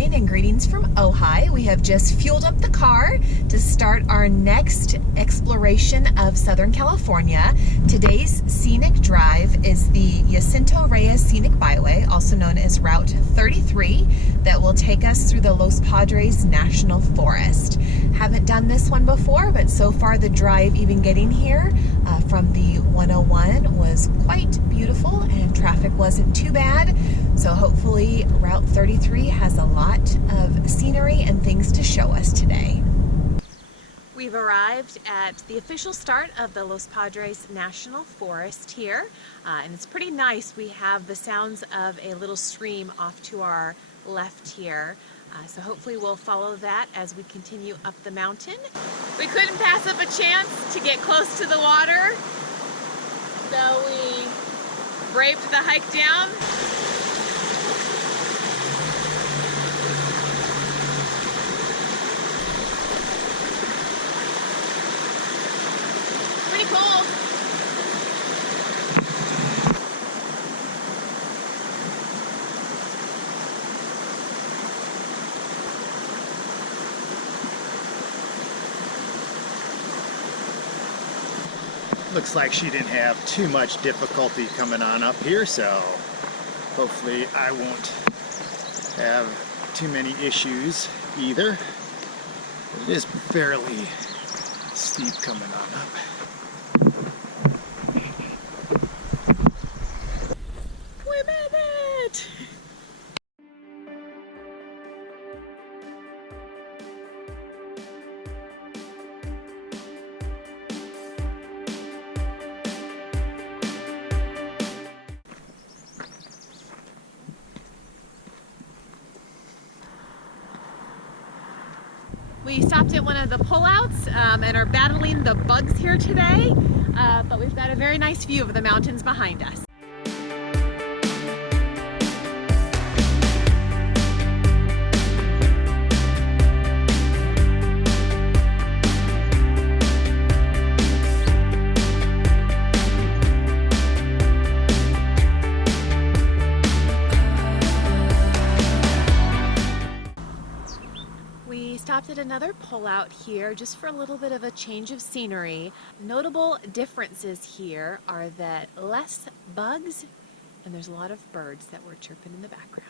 morning and greetings from Ojai. We have just fueled up the car to start our next exploration of Southern California. Today's scenic drive is the Jacinto Reyes Scenic Byway, also known as Route 33, that will take us through the Los Padres National Forest. Haven't done this one before, but so far the drive even getting here from the 101 was quite beautiful and traffic wasn't too bad. So hopefully Route 33 has a lot of scenery and things to show us today. We've arrived at the official start of the Los Padres National Forest here, and it's pretty nice. We have the sounds of a little stream off to our left here. So hopefully we'll follow that as we continue up the mountain. We couldn't pass up a chance to get close to the water, so we braved the hike down. Pretty cool. Looks like she didn't have too much difficulty coming on up here, so hopefully I won't have too many issues either. It is fairly steep coming on up. We made it! We stopped at one of the pullouts and are battling the bugs here today, but we've got a very nice view of the mountains behind us. Stopped at another pullout here just for a little bit of a change of scenery. Notable differences here are that less bugs and there's a lot of birds that were chirping in the background.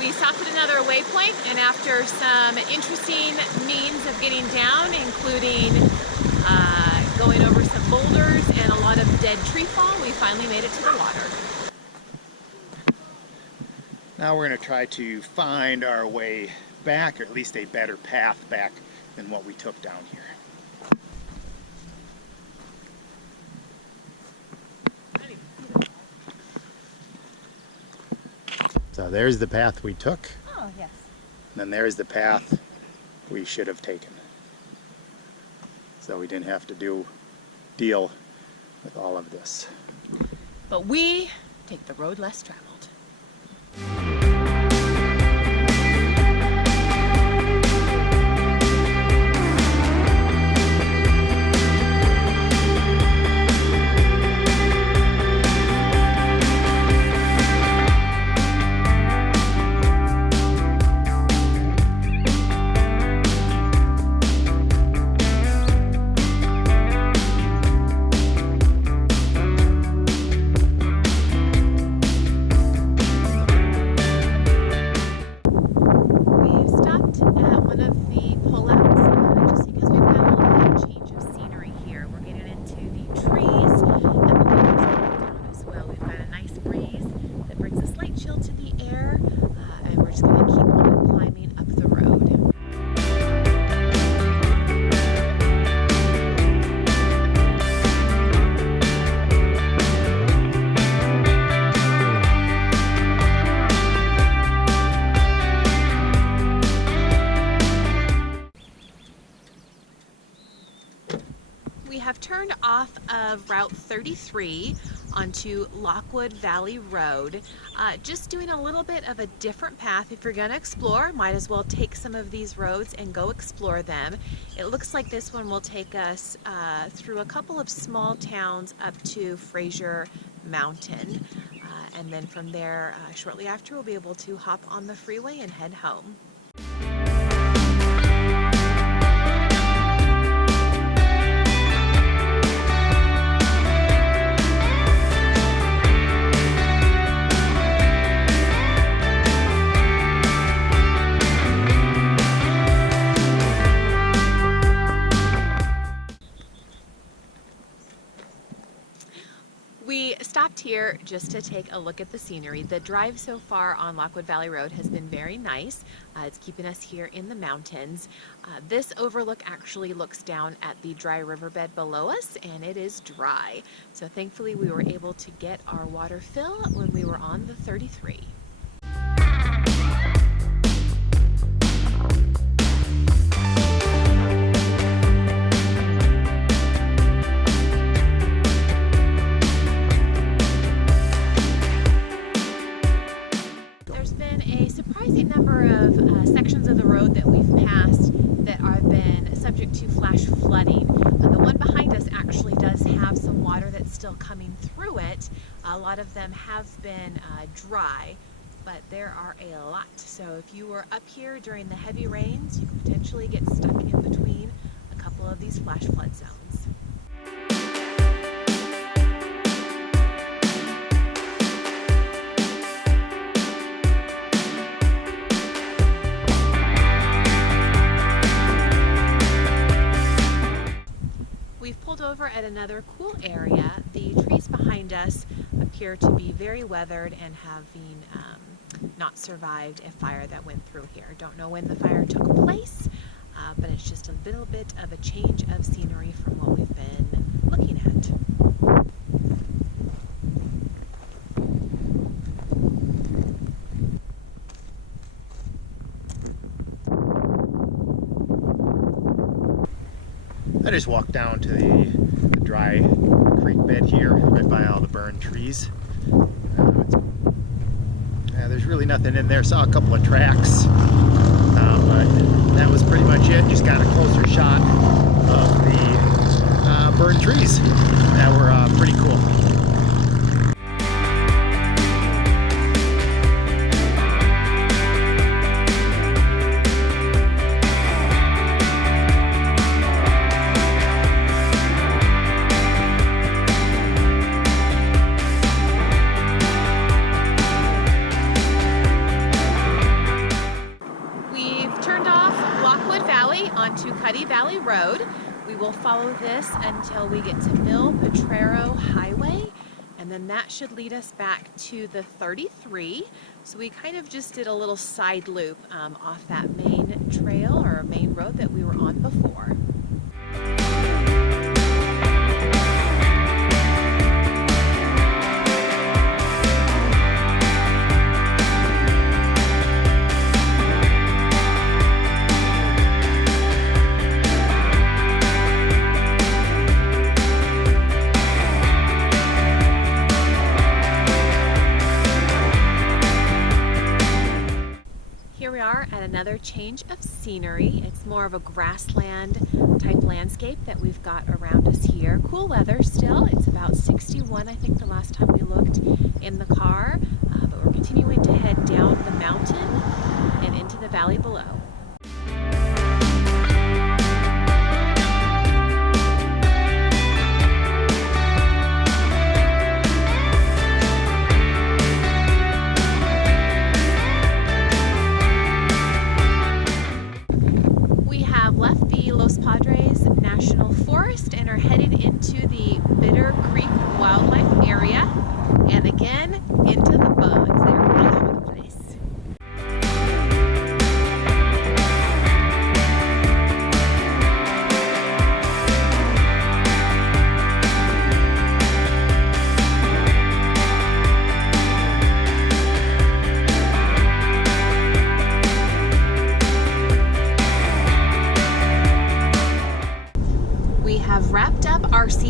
We stopped at another waypoint, and after some interesting means of getting down, including going over some boulders and a lot of dead tree fall, we finally made it to the water. Now we're going to try to find our way back, or at least a better path back than what we took down here. So there's the path we took. Oh, yes. And then there's the path we should have taken. So we didn't have to deal with all of this. But we take the road less traveled. chill to the air, and we're just going to keep on climbing up the road. off of Route 33 onto Lockwood Valley Road. Just doing a little bit of a different path. If you're gonna explore, might as well take some of these roads and go explore them. It looks like this one will take us through a couple of small towns up to Fraser Mountain. And then from there, shortly after, we'll be able to hop on the freeway and head home. We stopped here just to take a look at the scenery. The drive so far on Lockwood Valley Road has been very nice. It's keeping us here in the mountains. This overlook actually looks down at the dry riverbed below us, and it is dry. So thankfully we were able to get our water fill when we were on the 33. Number of sections of the road that we've passed that have been subject to flash flooding. The one behind us actually does have some water that's still coming through it. A lot of them have been dry, but there are a lot. So if you were up here during the heavy rains, you could potentially get stuck in between a couple of these flash flood zones. Over at another cool area. The trees behind us appear to be very weathered and having not survived a fire that went through here. Don't know when the fire took place, but it's just a little bit of a change of scenery from what we've been looking at. I just walked down to the dry creek bed here, right by all the burned trees. There's really nothing in there. Saw a couple of tracks, but that was pretty much it. Just got a closer shot of the burned trees that were pretty cool. Valley Road. We will follow this until we get to Mill Potrero Highway, and then that should lead us back to the 33. So we kind of just did a little side loop off that main trail or main road that we were on before. At another change of scenery. It's more of a grassland type landscape that we've got around us here. Cool weather still. It's about 61, I think, the last time we looked in the car, but we're continuing to head down the mountain and into the valley below. Left the Los Padres National Forest and are headed into the Bitter Creek Wildlife Area. And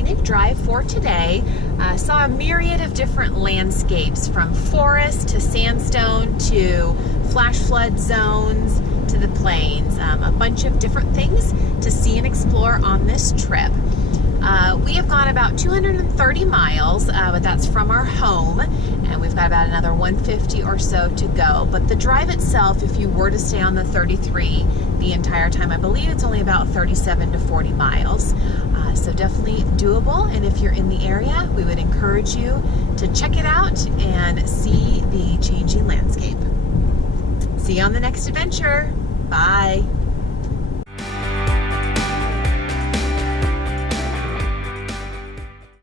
scenic drive for today. Saw a myriad of different landscapes, from forest to sandstone to flash flood zones to the plains. A bunch of different things to see and explore on this trip. We have gone about 230 miles, but that's from our home, and we've got about another 150 or so to go. But the drive itself, if you were to stay on the 33 the entire time, I believe it's only about 37 to 40 miles. So definitely doable, and if you're in the area, we would encourage you to check it out and see the changing landscape. See you on the next adventure.